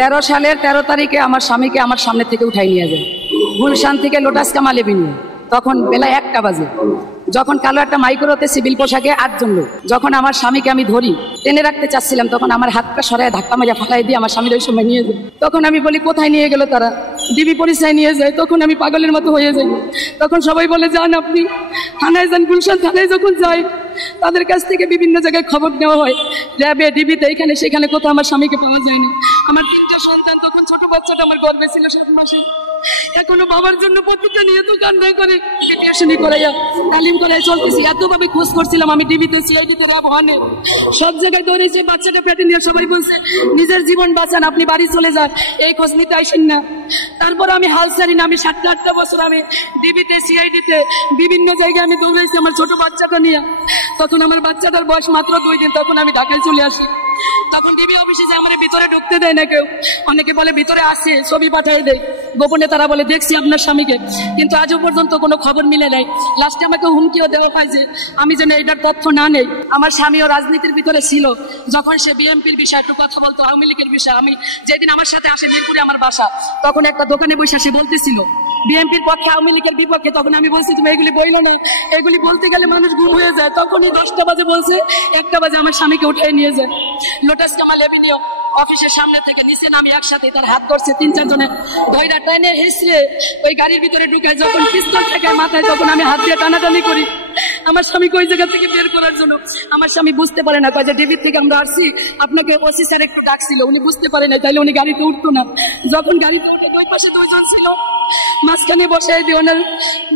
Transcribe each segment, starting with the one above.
13 সালের 13 তারিখে আমার স্বামীকে আমার সামনে থেকে উঠাই নিয়ে যায় গুলশান থেকে লোটাস কামাল এভিনিউ। তখন বেলা 1টা বাজে। যখন কালো একটা মাইক্রোতে সিভিল পোশাকে 8জন লোক, যখন আমার স্বামীকে আমি ধরি টেনে রাখতে চাচ্ছিলাম, তখন আমার হাতটা সরায় ধাক্কা মারিয়া ফালাই দিয়ে আমার স্বামীর ওই সময় নিয়ে যায়। তখন আমি বলি কোথায় নিয়ে গেল তারা? ডিবি পরিচয় নিয়ে যায়। তখন আমি পাগলের মতো হয়ে যাই। তখন সবাই বলে যান আপনি থানায় যান। গুলশান থানায় যখন যাই তাদের কাছ থেকে বিভিন্ন জায়গায় খবর নেওয়া হয়, র্যাবে, ডিবিতে, এখানে সেখানে, কোথাও আমার স্বামীকে পাওয়া যায়নি। আমার 3টা সন্তান, তখন ছোট বাচ্চাটা আমার গর্ভে ছিল 7 মাসে। এখনো বাবার জন্য প্রতিটা নিয়ে তো কান্না করে টিউশনি করাইয়া তালিম করাই চলতেছি। এতভাবে খোঁজ করছিলাম আমি, ডিবিতে, সিআইডিতে, র্যাব, ওয়ানে, সব জায়গায় দৌড়েছি। বাচ্চাটা পেটে নিয়ে সবাই বলছে নিজের জীবন বাঁচান, আপনি বাড়ি চলে যান, এই খোঁজ নিতে আসেন না। তারপর আমি হাল ছাড়ি না। আমি 7-8টা বছর আমি ডিবিতে, সিআইডিতে, বিভিন্ন জায়গায় আমি দৌড়েছি আমার ছোট বাচ্চাটা নিয়ে। তখন আমার বাচ্চাটার বয়স মাত্র 2 দিন। তখন আমি ঢাকায় চলে আসি। তখন ডিবি অফিসে যে আমার ভিতরে ঢুকতে দেয় না কেউ। অনেকে বলে ভিতরে আসে, ছবি পাঠিয়ে দেয় গোপনে, তারা বলে দেখছি আপনার স্বামীকে, কিন্তু আজও পর্যন্ত কোনো খবর মিলে নাই। লাস্টে আমাকে হুমকিও দেওয়া হয় যে আমি যেন এইটার তথ্য না নেই। আমার স্বামীও রাজনীতির ভিতরে ছিল। যখন সে বিএনপির বিষয়ে একটু কথা বলতো, আওয়ামী লীগের বিষয়ে, আমি যেদিন আমার সাথে আসে মিরপুরে আমার বাসা, তখন একটা দোকানে বসে সে বলতেছিল বিএনপির পক্ষে, আওয়ামী লীগের বিপক্ষে। তখন আমি বলছি তুমি এগুলি বইলো না, এগুলি বলতে গেলে মানুষ গুম হয়ে যায়। তখনই 10টা বাজে বলছে, 1টা বাজে আমার স্বামীকে উঠিয়ে নিয়ে যায় লোটাস কামাল এভিনিউ অফিসের সামনে থেকে। নিচে নামি একসাথে তার হাত ধরছে 3-4 জনে, দইরা টাইনে হিসড়ে ওই গাড়ির ভিতরে ঢুকে যখন পিস্তল থেকে মাথায়, তখন আমি হাত দিয়ে টানাটানি করি আমার স্বামীকে ওই জায়গা থেকে বের করার জন্য। আমার স্বামী বুঝতে পারে না, কয় যে ডিবি থেকে আমরা আসছি, আপনাকে ওসি স্যার একটু ডাকছিল। উনি বুঝতে পারে না, তাইলে উনি গাড়িতে উঠতো না। যখন গাড়িতে উঠে দুই পাশে 2 জন ছিল, মাঝখানে বসাই দিয়ে ওনার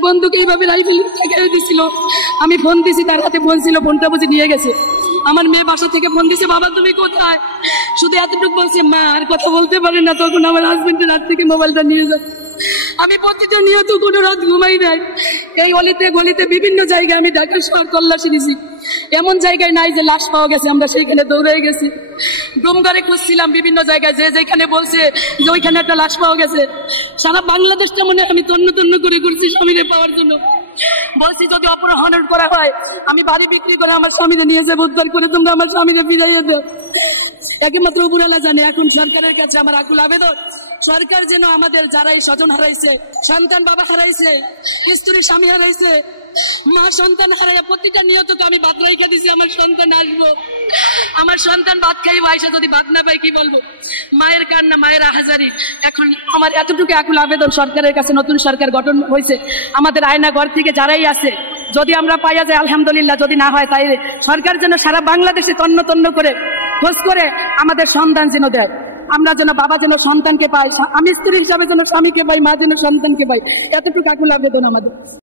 বন্ধুকে এইভাবে রাইফেল ঠেকে দিছিল। আমি ফোন দিছি, তার হাতে ফোন ছিল, ফোনটা বুঝে নিয়ে গেছে। আমার মেয়ে বাসা থেকে ফোন দিছে, বাবা তুমি কোথায়? শুধু এতটুকু বলছে, মা আর কথা বলতে পারে না। তখন আমার হাজবেন্ডের হাত থেকে মোবাইলটা নিয়ে যায়। আমি প্রতিটা নিয়ত কোনো রাত ঘুমাই নাই। এই অলিতে গলিতে বিভিন্ন জায়গায় আমি ঢাকা শহর তল্লাশি নিয়েছি। এমন জায়গায় নাই যে লাশ পাওয়া গেছে, আমরা সেইখানে দৌড়ে গেছি। ডোমগারে খুঁজছিলাম বিভিন্ন জায়গায়, যে যেখানে বলছে যে ওইখানে একটা লাশ পাওয়া গেছে। সারা বাংলাদেশটা মনে আমি তন্ন তন্ন করে ঘুরছি স্বামীরে পাওয়ার জন্য। বলছি যদি অপহরণ করা হয় আমি বাড়ি বিক্রি করে আমার স্বামীরে নিয়ে যাবো, উদ্ধার করে তোমরা আমার স্বামীরে ফিরাইয়ে দেও। একমাত্র উপরওয়ালা জানে। এখন সরকারের কাছে আমার আকুল আবেদন, সরকার যেন আমাদের যারা এই স্বজন হারাইছে, সন্তান বাবা হারাইছে, স্ত্রী স্বামী হারাইছে, মা সন্তান হারাইয়া প্রতিটা নিয়তকে আমি ভাত রাইখা দিছি আমার সন্তান আসবো। আমার সন্তান ভাত খাইব, আইসা যদি ভাত না পাই কি বলবো? মায়ের কান্না, মায়ের আহাজারি। এখন আমার এতটুকু আকুল আবেদন সরকারের কাছে, নতুন সরকার গঠন হয়েছে, আমাদের আয়না ঘর থেকে যারাই আছে, যদি আমরা পাইয়া যাই আলহামদুলিল্লাহ, যদি না হয় তাই সরকার যেন সারা বাংলাদেশে তন্ন তন্ন করে খোঁজ করে আমাদের সন্তান যেন দেয়। আমরা যেন, বাবা যেন সন্তানকে পাই, আমি স্ত্রী হিসাবে যেন স্বামীকে পাই, মা যেন সন্তানকে পাই। এতটুকু আকুল আবেদন আমাদের।